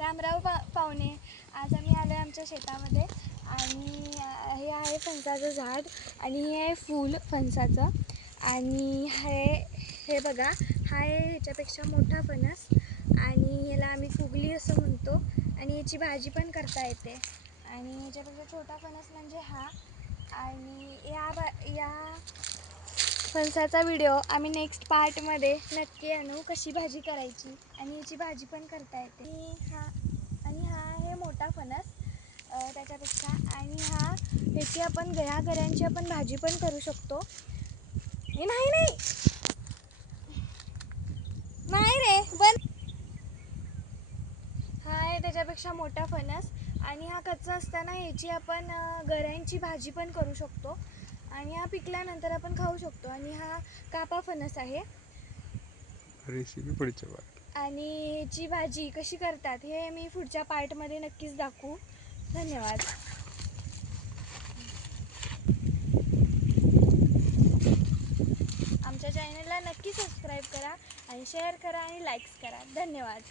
रामराव पाहुणे, आज आम्ही आलो आहे आमच्या शेतामध्ये आणि हे आहे फणसाचं झाड आणि हे आहे फूल फणसाचं आणि हे बघा हा आहे ह्याच्यापेक्षा मोठा फणस आणि ह्याला आम्ही फुगली असं म्हणतो आणि याची भाजी पण करता येते आणि ह्याच्यापेक्षा छोटा फणस म्हणजे हा आणि या फणसाचा व्हिडिओ आम्ही नेक्स्ट पार्टमध्ये नक्की आणू कशी भाजी करायची आणि याची भाजी पण करता येते आणि हा आहे मोठा फणस त्याच्यापेक्षा आणि ह्याची आपण गऱ्यांची आपण भाजी पण करू शकतो. नाही नाही नाही रे बंद. हा आहे त्याच्यापेक्षा मोठा फणस आणि हा कच्चा असताना ह्याची आपण गऱ्यांची भाजी पण करू शकतो आणि हा पिकल्यानंतर आपण खाऊ शकतो आणि हा कापा फणस आहे. रेसिपी पुढच्या पार्ट आणि ह्याची भाजी कशी करतात हे मी पुढच्या पार्टमध्ये नक्कीच दाखवू. धन्यवाद. आमच्या चॅनलला नक्की सबस्क्राईब करा आणि शेअर करा आणि लाईक्स करा. धन्यवाद.